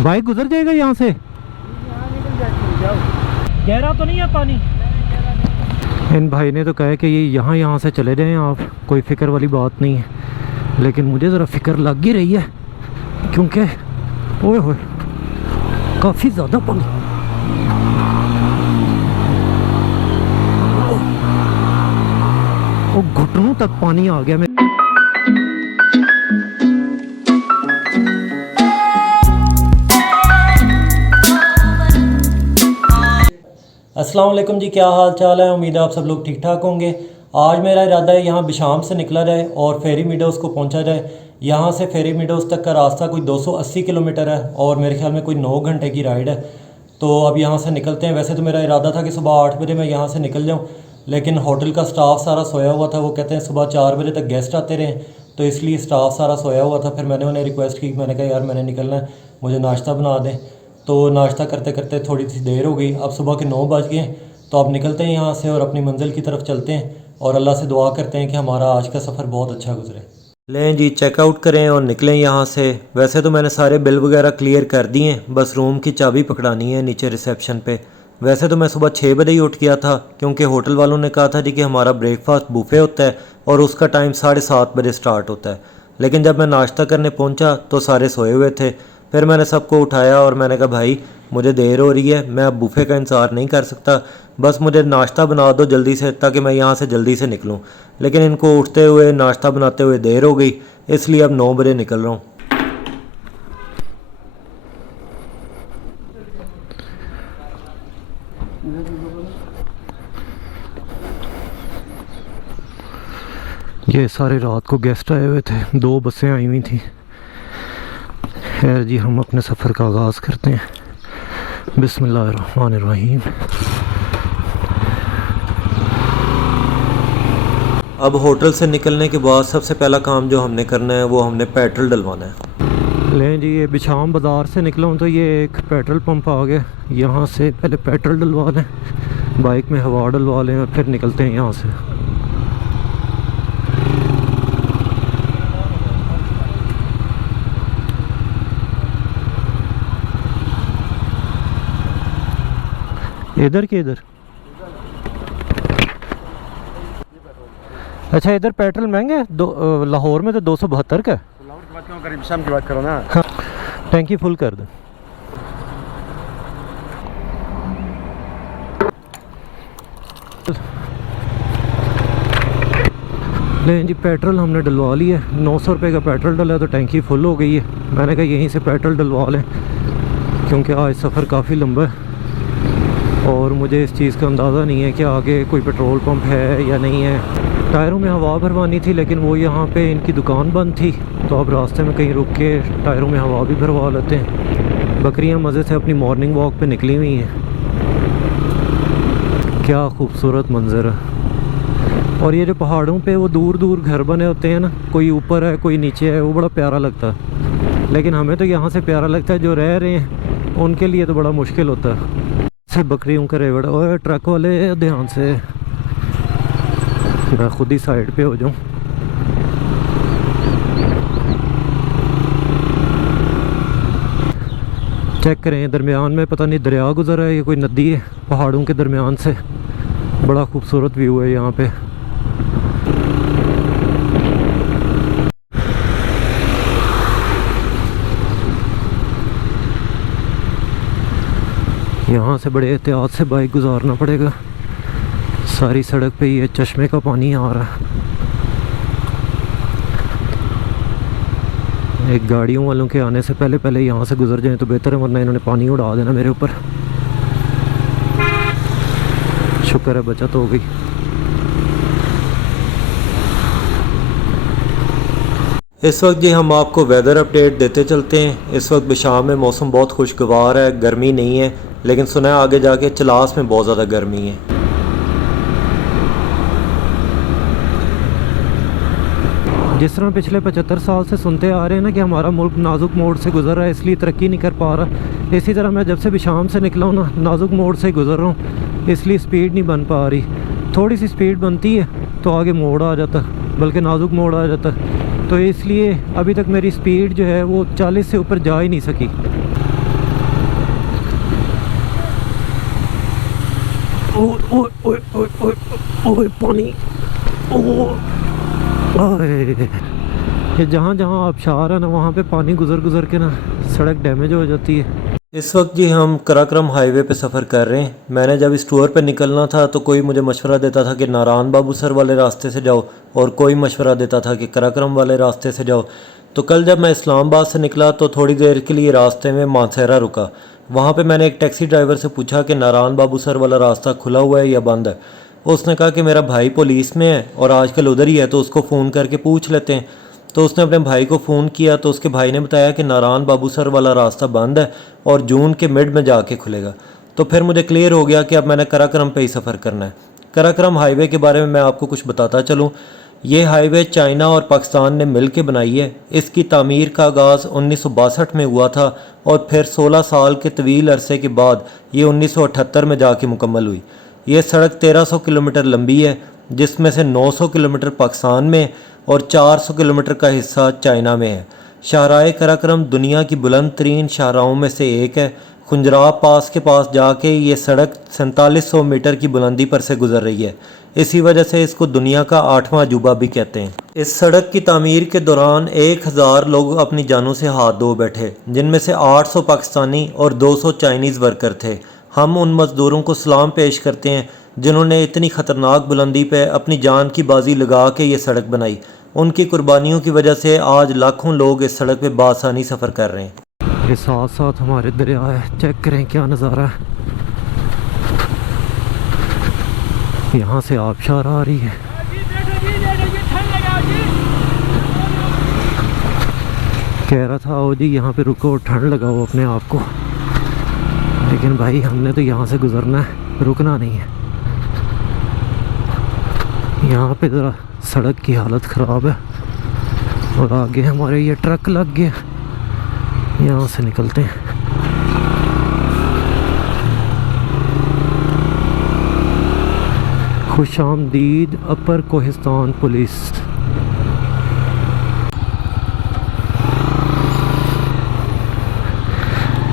Bike गुजर जाएगा यहाँ से? गहरा तो नहीं है पानी? इन भाई ने तो कहा कि ये यहाँ से चले जाएं आप, कोई फ़िक्र वाली बात नहीं है। लेकिन मुझे ज़रा फ़िक्र लग ही रही है क्योंकि ओए होए काफ़ी ज़्यादा पानी। वो घुटनों तक पानी आ गया। मैं अस्सलाम वालेकुम जी, क्या हाल चाल है। उम्मीद है आप सब लोग ठीक ठाक होंगे। आज मेरा इरादा है यहाँ बिशाम से निकला जाए और फेरी मीडोज़ को पहुँचा जाए। यहाँ से फेरी मीडोज़ तक का रास्ता कोई 280 किलोमीटर है और मेरे ख्याल में कोई 9 घंटे की राइड है। तो अब यहाँ से निकलते हैं। वैसे तो मेरा इरादा था कि सुबह 8 बजे मैं यहाँ से निकल जाऊँ, लेकिन होटल का स्टाफ सारा सोया हुआ था। वो कहते हैं सुबह 4 बजे तक गेस्ट आते रहे, तो इसलिए स्टाफ सारा सोया हुआ था। फिर मैंने उन्हें रिक्वेस्ट की, मैंने कहा यार मैंने निकलना है, मुझे नाश्ता बना दें। तो नाश्ता करते करते थोड़ी सी देर हो गई। अब सुबह के 9 बज गए। तो अब निकलते हैं यहाँ से और अपनी मंजिल की तरफ चलते हैं और अल्लाह से दुआ करते हैं कि हमारा आज का सफ़र बहुत अच्छा गुजरे। लें जी, चेकआउट करें और निकलें यहाँ से। वैसे तो मैंने सारे बिल वगैरह क्लियर कर दिए हैं, बस रूम की चाबी पकड़ानी है नीचे रिसेप्शन पे। वैसे तो मैं सुबह 6 बजे ही उठ गया था क्योंकि होटल वालों ने कहा था जी कि हमारा ब्रेकफास्ट बुफे होता है और उसका टाइम 7:30 बजे स्टार्ट होता है। लेकिन जब मैं नाश्ता करने पहुँचा तो सारे सोए हुए थे। फिर मैंने सबको उठाया और मैंने कहा भाई मुझे देर हो रही है, मैं अब बुफे का इंतज़ार नहीं कर सकता, बस मुझे नाश्ता बना दो जल्दी से ताकि मैं यहाँ से जल्दी से निकलूँ। लेकिन इनको उठते हुए नाश्ता बनाते हुए देर हो गई, इसलिए अब 9 बजे निकल रहा हूँ। ये सारे रात को गेस्ट आए हुए थे, 2 बसें आई हुई थी। खैर जी, हम अपने सफ़र का आगाज़ करते हैं। बिस्मिल्लाहिर्रहमानिर्रहीम। अब होटल से निकलने के बाद सबसे पहला काम जो हमने करना है वो हमने पेट्रोल डलवाना है। लें जी, ये बिशाम बाज़ार से निकला हूँ तो ये एक पेट्रोल पंप आ गया। यहाँ से पहले पेट्रोल डलवा लें, बाइक में हवा डलवा लें और फिर निकलते हैं यहाँ से। इधर के इधर? अच्छा, इधर पेट्रोल महंगे है? लाहौर में तो 272 का है। लाहौर की बात क्यों करें, शाम की बात करो ना। हाँ, टैंकी फुल कर दो। लें जी, पेट्रोल हमने डलवा लिया है। 900 रुपये का पेट्रोल डला तो टैंकी फुल हो गई है। मैंने कहा यहीं से पेट्रोल डलवा लें क्योंकि आज सफ़र काफ़ी लंबा है और मुझे इस चीज़ का अंदाज़ा नहीं है कि आगे कोई पेट्रोल पंप है या नहीं है। टायरों में हवा भरवानी थी लेकिन वो यहाँ पे इनकी दुकान बंद थी, तो अब रास्ते में कहीं रुक के टायरों में हवा भी भरवा लेते हैं। बकरियाँ मज़े से अपनी मॉर्निंग वॉक पे निकली हुई हैं। क्या खूबसूरत मंज़र है। और ये जो पहाड़ों पे वो दूर दूर घर बने होते हैं ना, कोई ऊपर है कोई नीचे है, वो बड़ा प्यारा लगता है। लेकिन हमें तो यहाँ से प्यारा लगता है, जो रह रहे हैं उनके लिए तो बड़ा मुश्किल होता है। से बकरियों का रेवड़। और ट्रक वाले ध्यान से, मैं खुद ही साइड पे हो जाऊं। चेक करें, दरमियान में पता नहीं दरिया गुजर है या कोई नदी है पहाड़ों के दरमियान से। बड़ा खूबसूरत व्यू है यहाँ पे। यहाँ से बड़े एहतियात से बाइक गुजारना पड़ेगा। सारी सड़क पे ये चश्मे का पानी आ रहा है। एक गाड़ियों वालों के आने से पहले पहले यहाँ से गुजर जाएं तो बेहतर है, वरना इन्होंने पानी उड़ा देना मेरे ऊपर। शुक्र है बचत हो गई। इस वक्त जी हम आपको वेदर अपडेट देते चलते हैं। इस वक्त बिशाम में मौसम बहुत खुशगवार है, गर्मी नहीं है, लेकिन सुना है आगे जाके चलास में बहुत ज़्यादा गर्मी है। जिस तरह पिछले 75 साल से सुनते आ रहे हैं ना कि हमारा मुल्क नाजुक मोड़ से गुजर रहा है इसलिए तरक्की नहीं कर पा रहा, इसी तरह मैं जब से बिशाम से निकला हूँ ना, नाजुक मोड़ से गुजर रहा हूँ, इसलिए स्पीड नहीं बन पा रही। थोड़ी सी स्पीड बनती है तो आगे मोड़ आ जाता, बल्कि नाजुक मोड़ आ जाता, तो इसलिए अभी तक मेरी स्पीड जो है वो 40 से ऊपर जा ही नहीं सकी। ओए पानी, ये जहाँ जहाँ आबशार है ना, वहाँ पे पानी गुजर गुजर के ना सड़क डैमेज हो जाती है। इस वक्त जी हम कराक्रम हाईवे पे सफ़र कर रहे हैं। मैंने जब इस टूर पे निकलना था तो कोई मुझे मशवरा देता था कि नारायण बाबू सर वाले रास्ते से जाओ, और कोई मशवरा देता था कि कराक्रम वाले रास्ते से जाओ। तो कल जब मैं इस्लामाबाद से निकला तो थोड़ी देर के लिए रास्ते में मानसहरा रुका। वहाँ पे मैंने एक टैक्सी ड्राइवर से पूछा कि नारायण बाबू सर वाला रास्ता खुला हुआ है या बंद है। उसने कहा कि मेरा भाई पुलिस में है और आजकल उधर ही है, तो उसको फ़ोन करके पूछ लेते हैं। तो उसने अपने भाई को फ़ोन किया तो उसके भाई ने बताया कि नारायण बाबू सर वाला रास्ता बंद है और जून के मिड में जाके खुलेगा। तो फिर मुझे क्लियर हो गया कि अब मैंने कराक्रम पे ही सफ़र करना है। कराक्रम हाईवे के बारे में मैं आपको कुछ बताता चलूँ। ये हाईवे चाइना और पाकिस्तान ने मिल के बनाई है। इसकी तामीर का आगाज़ 1962 में हुआ था और फिर 16 साल के तवील अरसे के बाद ये 1978 में जाके मुकम्मल हुई। ये सड़क 1300 किलोमीटर लंबी है, जिसमें से 900 किलोमीटर पाकिस्तान में और 400 किलोमीटर का हिस्सा चाइना में है। शाहराह कराक्रम दुनिया की बुलंद तरीन शाहराहों में से एक है। खुंजराब पास के पास जाके ये सड़क 4700 मीटर की बुलंदी पर से गुजर रही है। इसी वजह से इसको दुनिया का 8वां अजूबा भी कहते हैं। इस सड़क की तामीर के दौरान 1000 लोग अपनी जानों से हाथ धो बैठे, जिनमें से 800 पाकिस्तानी और 200 चाइनीज़ वर्कर थे। हम उन मज़दूरों को सलाम पेश करते हैं जिन्होंने इतनी ख़तरनाक बुलंदी पे अपनी जान की बाजी लगा के ये सड़क बनाई। उनकी कुर्बानियों की वजह से आज लाखों लोग इस सड़क पे बासानी सफ़र कर रहे हैं। ये साथ साथ हमारे दरिया है, चेक करें क्या नज़ारा है। यहाँ से आबशार आ रही है। कह रहा था आओ जी यहाँ पे रुको, ठंड लगाओ अपने आप को, लेकिन भाई हमने तो यहाँ से गुजरना है, रुकना नहीं है। यहाँ पे ज़रा सड़क की हालत ख़राब है और आगे हमारे ये ट्रक लग गया। यहाँ से निकलते हैं। खुशामदीद अपर कोहिस्तान पुलिस।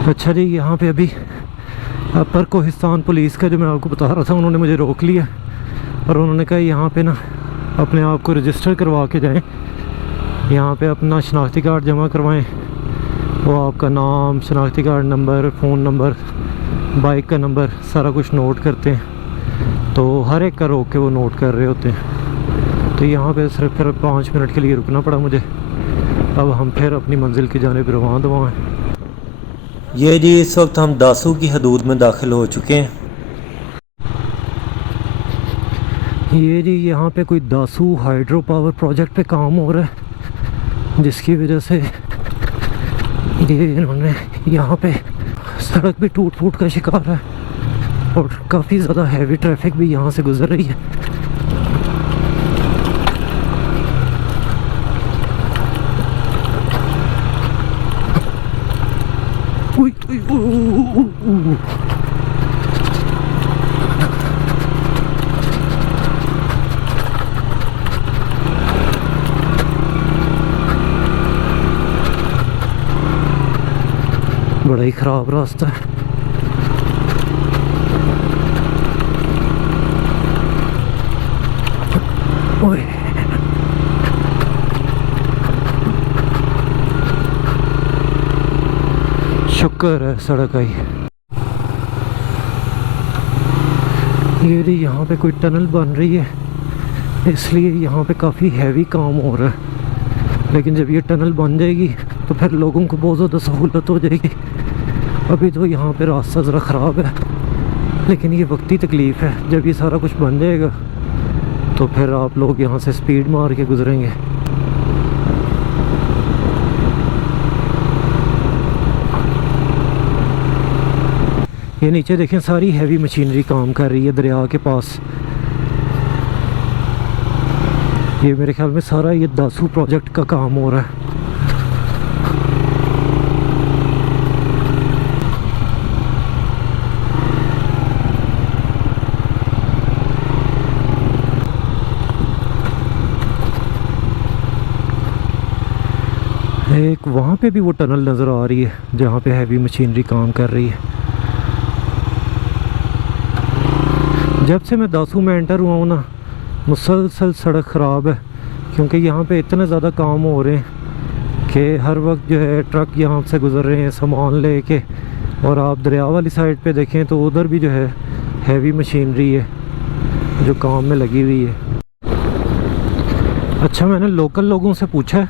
अच्छा जी, यहाँ पे अभी अपर कोहिस्तान पुलिस का जो मैं आपको बता रहा था, उन्होंने मुझे रोक लिया और उन्होंने कहा यहाँ पे ना अपने आप को रजिस्टर करवा के जाएं, यहाँ पे अपना शनाख्ती कार्ड जमा करवाएं। वो आपका नाम, शनाख्ती card number, phone number, bike का नंबर सारा कुछ नोट करते हैं। तो हर एक का रोक के वो नोट कर रहे होते हैं। तो यहाँ पे सिर्फ फिर 5 मिनट के लिए रुकना पड़ा मुझे। अब हम फिर अपनी मंजिल की जानिब रवाना हैं। ये जी इस वक्त हम दासू की हदूद में दाखिल हो चुके हैं। ये जी यहाँ पे कोई दासू हाइड्रो पावर प्रोजेक्ट पे काम हो रहा है, जिसकी वजह से ये इन्होंने यहाँ पे सड़क भी टूट फूट का शिकार है और काफ़ी ज़्यादा हैवी ट्रैफिक भी यहाँ से गुजर रही है। बड़ा ही ख़राब रास्ता है। ओए शुक्र है सड़क आई। ये जी यहाँ पे कोई टनल बन रही है, इसलिए यहाँ पे काफ़ी हैवी काम हो रहा है। लेकिन जब ये टनल बन जाएगी तो फिर लोगों को बहुत ज़्यादा सहूलत हो जाएगी। अभी तो यहाँ पे रास्ता ज़रा ख़राब है, लेकिन ये वक्ती तकलीफ़ है। जब ये सारा कुछ बन जाएगा तो फिर आप लोग यहाँ से स्पीड मार के गुजरेंगे। ये नीचे देखें, सारी हैवी मशीनरी काम कर रही है दरिया के पास। ये मेरे ख्याल में सारा ये दासू प्रोजेक्ट का काम हो रहा है। एक वहाँ पे भी वो टनल नज़र आ रही है जहाँ पे हैवी मशीनरी काम कर रही है। जब से मैं दासू में एंटर हुआ हूँ ना, मुसलसल सड़क ख़राब है, क्योंकि यहाँ पे इतने ज़्यादा काम हो रहे हैं कि हर वक्त जो है ट्रक यहाँ से गुज़र रहे हैं सामान लेके। और आप दरिया वाली साइड पे देखें तो उधर भी जो है हैवी मशीनरी है जो काम में लगी हुई है। अच्छा, मैंने लोकल लोगों से पूछा है,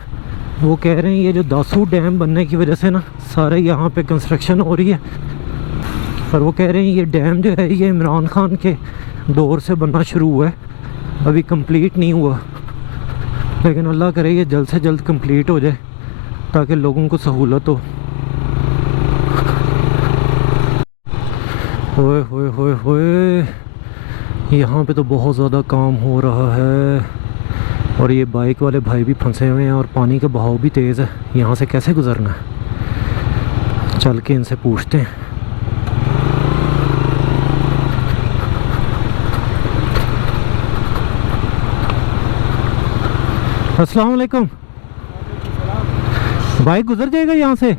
वो कह रहे हैं ये जो दासू डैम बनने की वजह से ना सारे यहाँ पे कंस्ट्रक्शन हो रही है। और वो कह रहे हैं ये डैम जो है ये इमरान खान के दौर से बनना शुरू हुआ है, अभी कंप्लीट नहीं हुआ, लेकिन अल्लाह करे ये जल्द से जल्द कंप्लीट हो जाए ताकि लोगों को सहूलत हो। होए होए होए होए, यहाँ पे तो बहुत ज़्यादा काम हो रहा है। और ये बाइक वाले भाई भी फंसे हुए हैं और पानी का बहाव भी तेज़ है। यहाँ से कैसे गुज़रना है, चल के इनसे पूछते हैं। अस्सलाम वालेकुम। बाइक गुजर जाएगा यहाँ से?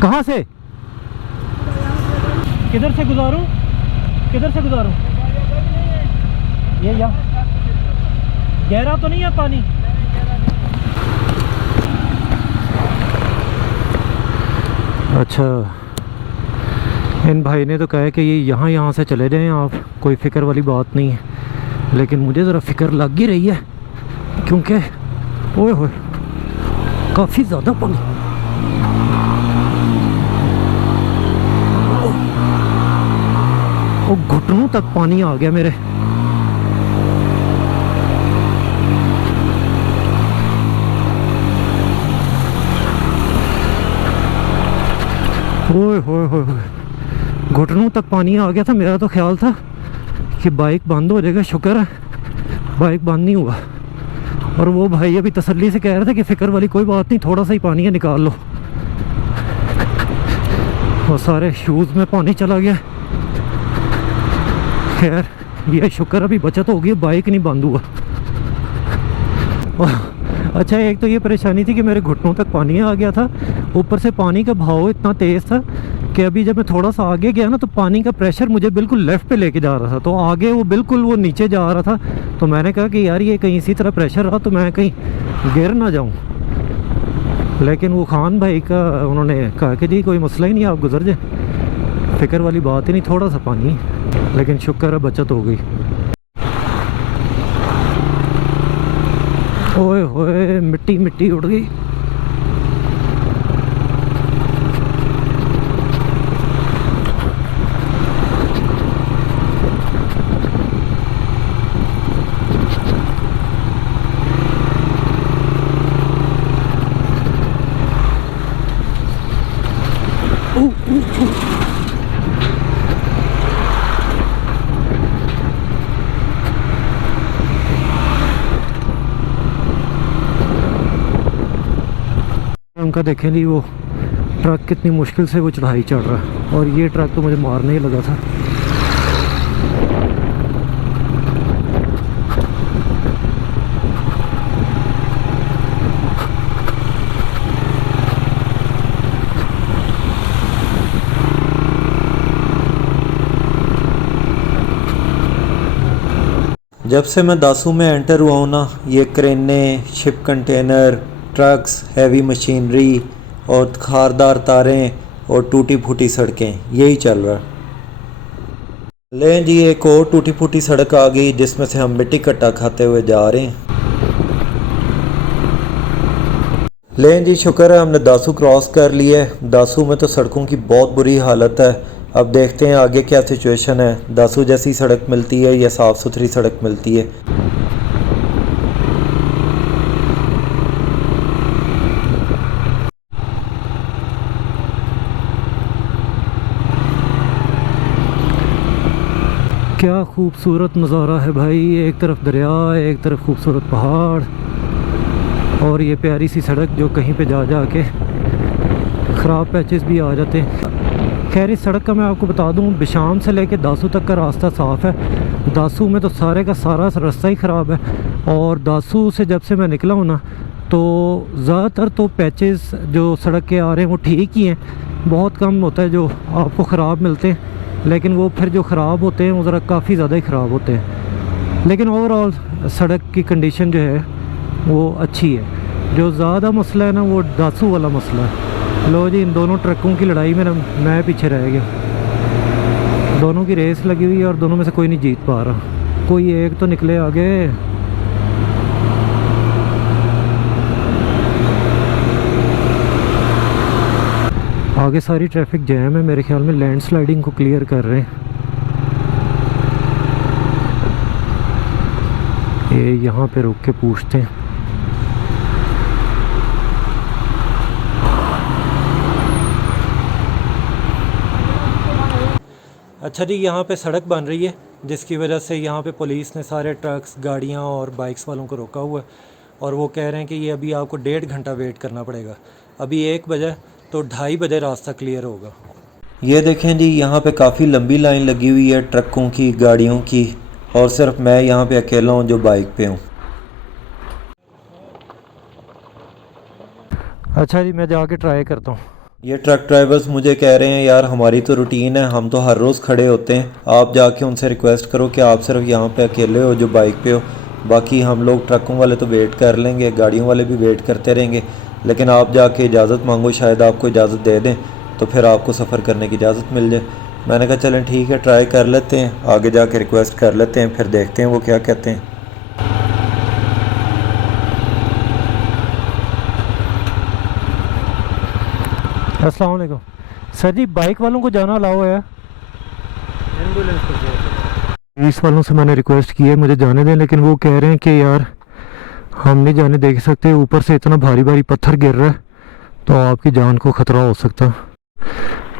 कहाँ से? किधर से गुजारूं? किधर से गुजारूं? ये यहाँ गहरा तो नहीं है पानी? अच्छा, इन भाई ने तो कहा है कि ये यहाँ से चले जाएं आप, कोई फ़िक्र वाली बात नहीं है। लेकिन मुझे ज़रा फ़िक्र लग ही रही है, क्योंकि ओए होए काफ़ी ज़्यादा पानी। वो घुटनों तक पानी आ गया मेरे। ओए होए होए होए, घुटनों तक पानी आ गया था। मेरा तो ख्याल था कि बाइक बंद हो जाएगा, शुक्र है बाइक बंद नहीं हुआ। और वो भाई अभी तसल्ली से कह रहे थे कि फ़िक्र वाली कोई बात नहीं, थोड़ा सा ही पानी है, निकाल लो। और सारे शूज़ में पानी चला गया। खैर ये शुक्र अभी बचत हो गई, बाइक नहीं बंद हुआ। अच्छा, एक तो ये परेशानी थी कि मेरे घुटनों तक पानी आ गया था, ऊपर से पानी का बहाव इतना तेज़ था कि अभी जब मैं थोड़ा सा आगे गया ना तो पानी का प्रेशर मुझे बिल्कुल लेफ़्ट पे लेके जा रहा था, तो आगे वो बिल्कुल वो नीचे जा रहा था। तो मैंने कहा कि यार ये कहीं इसी तरह प्रेशर रहा तो मैं कहीं गिर ना जाऊं। लेकिन वो खान भाई का उन्होंने कहा कि जी कोई मसला ही नहीं, आप गुजर जाए, फ़िक्र वाली बात ही नहीं, थोड़ा सा पानी। लेकिन शुक्र है बचत हो गई। ओए होए, मिट्टी मिट्टी उड़ गई। उनका देखें जी, वो ट्रक कितनी मुश्किल से वो चढ़ाई चढ़ रहा है, और ये ट्रक तो मुझे मारने ही लगा था। जब से मैं दासू में एंटर हुआ हूँ ना, ये क्रेनें, ship container, trucks, heavy machinery और खारदार तारें और टूटी फूटी सड़कें, यही चल रहा है। लें जी, एक और टूटी फूटी सड़क आ गई जिसमें से हम मिट्टी कट्टा खाते हुए जा रहे हैं। लें जी, शुक्र है हमने दासू क्रॉस कर लिया है। दासू में तो सड़कों की बहुत बुरी हालत है। अब देखते हैं आगे क्या सिचुएशन है, दासू जैसी सड़क मिलती है या साफ़ सुथरी सड़क मिलती है। क्या खूबसूरत नज़ारा है भाई, एक तरफ दरिया, एक तरफ खूबसूरत पहाड़, और ये प्यारी सी सड़क जो कहीं पे जा जा के ख़राब पैचेस भी आ जाते हैं। खैर, इस सड़क का मैं आपको बता दूं, बिशाम से लेके दासू तक का रास्ता साफ़ है। दासू में तो सारे का सारा रास्ता ही ख़राब है। और दासू से जब से मैं निकला हूँ ना, तो ज़्यादातर तो पैचेस जो सड़क के आ रहे हैं वो ठीक ही हैं, बहुत कम होता है जो आपको ख़राब मिलते हैं। लेकिन वो फिर जो ख़राब होते हैं वो ज़रा काफ़ी ज़्यादा ही ख़राब होते हैं। लेकिन ओवरऑल सड़क की कंडीशन जो है वो अच्छी है। जो ज़्यादा मसला है ना वो दासू वाला मसला है। लो जी, इन दोनों ट्रकों की लड़ाई में ना मैं पीछे रह गया। दोनों की रेस लगी हुई है और दोनों में से कोई नहीं जीत पा रहा। कोई एक तो निकले आगे। आगे सारी ट्रैफिक जैम है, मेरे ख्याल में लैंडस्लाइडिंग को क्लियर कर रहे हैं। ये यहाँ पे रुक के पूछते हैं। अच्छा जी, यहाँ पे सड़क बन रही है जिसकी वजह से यहाँ पे पुलिस ने सारे ट्रक्स, गाड़ियाँ और बाइक्स वालों को रोका हुआ है और वो कह रहे हैं कि ये अभी आपको 1.5 घंटा वेट करना पड़ेगा। अभी 1 बजे तो 2:30 बजे रास्ता क्लियर होगा। ये देखें जी, यहाँ पे काफ़ी लंबी लाइन लगी हुई है ट्रकों की, गाड़ियों की, और सिर्फ मैं यहाँ पे अकेला हूँ जो बाइक पे हूँ। अच्छा जी, मैं जाके ट्राई करता हूँ। ये ट्रक ड्राइवर्स मुझे कह रहे हैं यार हमारी तो रूटीन है, हम तो हर रोज़ खड़े होते हैं, आप जाके उनसे रिक्वेस्ट करो कि आप सिर्फ यहाँ पे अकेले हो जो बाइक पे हो, बाकी हम लोग ट्रकों वाले तो वेट कर लेंगे, गाड़ियों वाले भी वेट करते रहेंगे, लेकिन आप जाके इजाज़त मांगो, शायद आपको इजाज़त दे दें तो फिर आपको सफ़र करने की इजाज़त मिल जाए। मैंने कहा चलें ठीक है, ट्राई कर लेते हैं, आगे जाके रिक्वेस्ट कर लेते हैं, फिर देखते हैं वो क्या कहते हैं। अस्सलाम वालेकुम सर जी, बाइक वालों को जाना अलाउ है? पुलिस वालों से मैंने रिक्वेस्ट की है मुझे जाने दें, लेकिन वो कह रहे हैं कि यार हम नहीं जाने देख सकते, ऊपर से इतना भारी भारी पत्थर गिर रहा है तो आपकी जान को ख़तरा हो सकता है।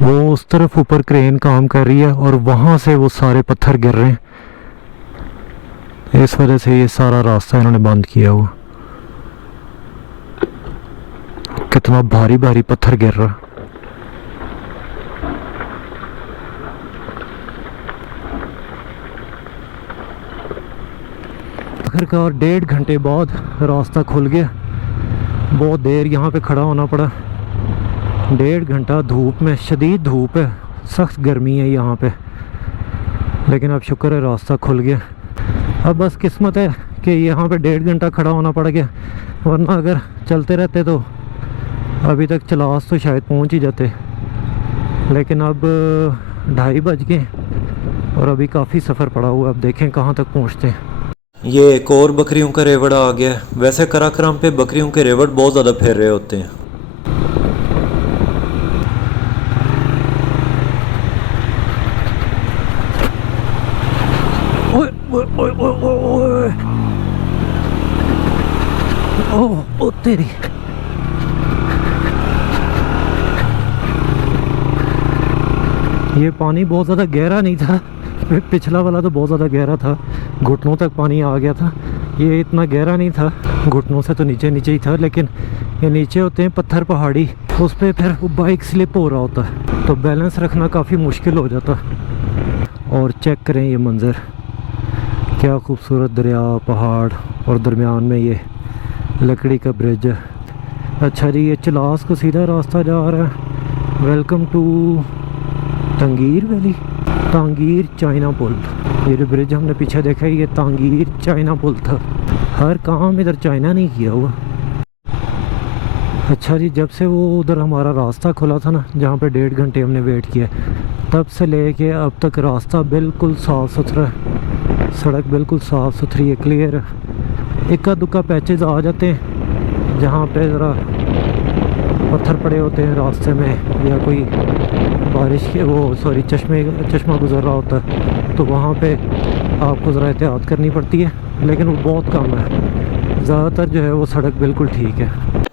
वो उस तरफ ऊपर क्रेन काम कर रही है और वहाँ से वो सारे पत्थर गिर रहे हैं, इस वजह से ये सारा रास्ता इन्होंने बंद किया हुआ। कितना भारी भारी पत्थर गिर रहा है। आखिरकार 1.5 घंटे बाद रास्ता खुल गया। बहुत देर यहाँ पे खड़ा होना पड़ा, 1.5 घंटा धूप में, शदीद धूप है, सख्त गर्मी है यहाँ पे, लेकिन अब शुक्र है रास्ता खुल गया। अब बस किस्मत है कि यहाँ पे 1.5 घंटा खड़ा होना पड़ गया, वरना अगर चलते रहते तो अभी तक चलास तो शायद पहुँच ही जाते। लेकिन अब 2:30 बज गए और अभी काफ़ी सफ़र पड़ा हुआ, अब देखें कहाँ तक पहुँचते हैं। ये एक और बकरियों का रेवड़ आ गया है। वैसे कराक्रम पे बकरियों के रेवड़ बहुत ज़्यादा फिर रहे होते हैं। ओए ओए ओए ओए ओए, ओह ओ तेरी। ये पानी बहुत ज़्यादा गहरा नहीं था, पिछला वाला तो बहुत ज़्यादा गहरा था, घुटनों तक पानी आ गया था। ये इतना गहरा नहीं था, घुटनों से तो नीचे नीचे ही था, लेकिन ये नीचे होते हैं पत्थर पहाड़ी, उस पर फिर वो बाइक स्लिप हो रहा होता है तो बैलेंस रखना काफ़ी मुश्किल हो जाता। और चेक करें ये मंज़र, क्या खूबसूरत दरिया, पहाड़ और दरमियान में ये लकड़ी का ब्रिज है। अच्छा जी, ये चलास को सीधा रास्ता जा रहा है। वेलकम टू तांगीर वैली, तांगीर चाइना पुल। ये जो ब्रिज हमने पीछे देखा है ये तांगीर चाइना पुल था। हर काम इधर चाइना नहीं किया हुआ। अच्छा जी, जब से वो उधर हमारा रास्ता खुला था ना, जहाँ पे 1.5 घंटे हमने वेट किया, तब से लेके अब तक रास्ता बिल्कुल साफ़ सुथरा है, सड़क बिल्कुल साफ़ सुथरी है, क्लियर है। इक्का दुक्का पैचेज आ जाते हैं जहाँ पे ज़रा पत्थर पड़े होते हैं रास्ते में, या कोई बारिश के चश्मा गुजर रहा होता है तो वहाँ पे आपको ज़रा एहतियात करनी पड़ती है, लेकिन वो बहुत कम है। ज़्यादातर जो है वो सड़क बिल्कुल ठीक है।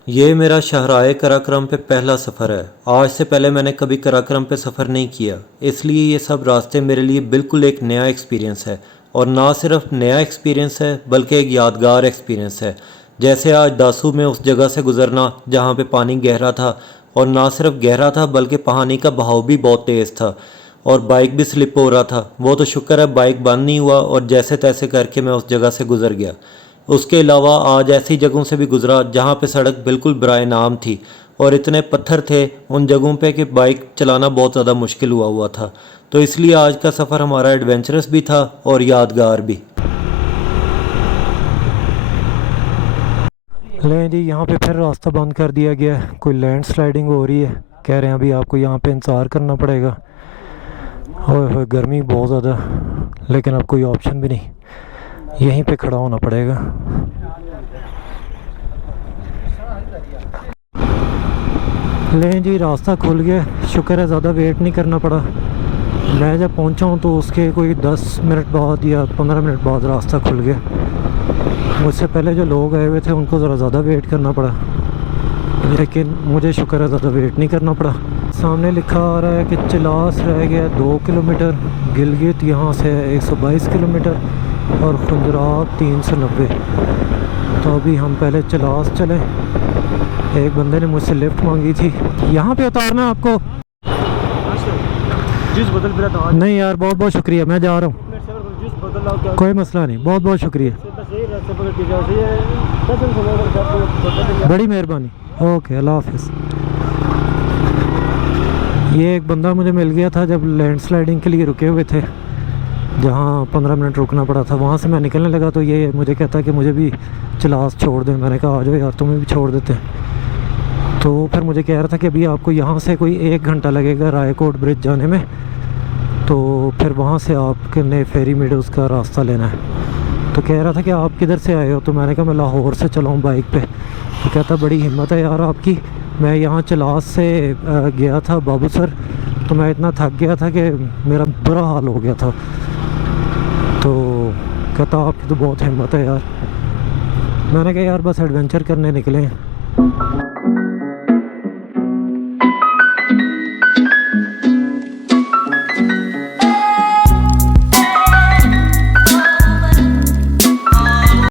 ये मेरा शाहराए कराक्रम पे पहला सफ़र है। आज से पहले मैंने कभी कराक्रम पे सफ़र नहीं किया, इसलिए ये सब रास्ते मेरे लिए बिल्कुल एक नया एक्सपीरियंस है। और ना सिर्फ नया एक्सपीरियंस है बल्कि एक यादगार एक्सपीरियंस है। जैसे आज दासू में उस जगह से गुज़रना जहाँ पे पानी गहरा था, और ना सिर्फ गहरा था बल्कि पानी का बहाव भी बहुत तेज़ था और बाइक भी स्लिप हो रहा था। वो तो शुक्र है बाइक बंद नहीं हुआ और जैसे तैसे करके मैं उस जगह से गुज़र गया। उसके अलावा आज ऐसी जगहों से भी गुज़रा जहाँ पे सड़क बिल्कुल बराए नाम थी और इतने पत्थर थे उन जगहों पे कि बाइक चलाना बहुत ज़्यादा मुश्किल हुआ था। तो इसलिए आज का सफ़र हमारा एडवेंचरस भी था और यादगार भी। लें जी, यहाँ पे फिर रास्ता बंद कर दिया गया है, कोई लैंड स्लाइडिंग हो रही है। कह रहे हैं अभी आपको यहाँ पे इंतज़ार करना पड़ेगा। ओए गर्मी बहुत ज़्यादा, लेकिन अब कोई ऑप्शन भी नहीं, यहीं पे खड़ा होना पड़ेगा। लें जी, रास्ता खुल गया, शुक्र है ज़्यादा वेट नहीं करना पड़ा। मैं जब पहुंचा हूँ तो उसके कोई 10 मिनट बाद या 15 मिनट बाद रास्ता खुल गया। मुझसे पहले जो लोग आए हुए थे उनको ज़रा ज़्यादा वेट करना पड़ा, लेकिन मुझे शुक्र है ज़्यादा वेट नहीं करना पड़ा। सामने लिखा आ रहा है कि चिलास रह गया 2 किलोमीटर, गिलगित यहाँ से 122 किलोमीटर और खुंजरात 390। तो अभी हम पहले चिलास चले। एक बंदे ने मुझसे लिफ्ट मांगी थी। यहाँ पे उतारना है आपको? जूस बदल फिर तो नहीं यार, बहुत बहुत शुक्रिया, मैं जा रहा हूँ। जूस बदल लाओ क्या कोई मसला नहीं, बहुत बहुत शुक्रिया, सही रास्ते पकड़ के जाओ। सही है, कसम से अगर आपको बड़ी मेहरबानी। ओके, अल्लाह हाफिज़। ये एक बंदा मुझे मिल गया था जब लैंड स्लाइडिंग के लिए रुके हुए थे, जहाँ 15 मिनट रुकना पड़ा था। वहाँ से मैं निकलने लगा तो ये मुझे कहता कि मुझे भी चिलास छोड़ दें। मैंने कहा आ जाओ यार, तुम्हें भी छोड़ देते हैं। तो फिर मुझे कह रहा था कि अभी आपको यहाँ से कोई 1 घंटा लगेगा रायकोट ब्रिज जाने में, तो फिर वहाँ से आपने फेरी मीडोज़ का रास्ता लेना है। तो कह रहा था कि आप किधर से आए हो? तो मैंने कहा मैं लाहौर से चला हूँ बाइक पे। तो कहता बड़ी हिम्मत है यार आपकी, मैं यहाँ चिलास से गया था बाबूसर, तो मैं इतना थक गया था कि मेरा बुरा हाल हो गया था। तो कहता आपकी तो बहुत हिम्मत है यार। मैंने कहा यार बस एडवेंचर करने निकले हैं।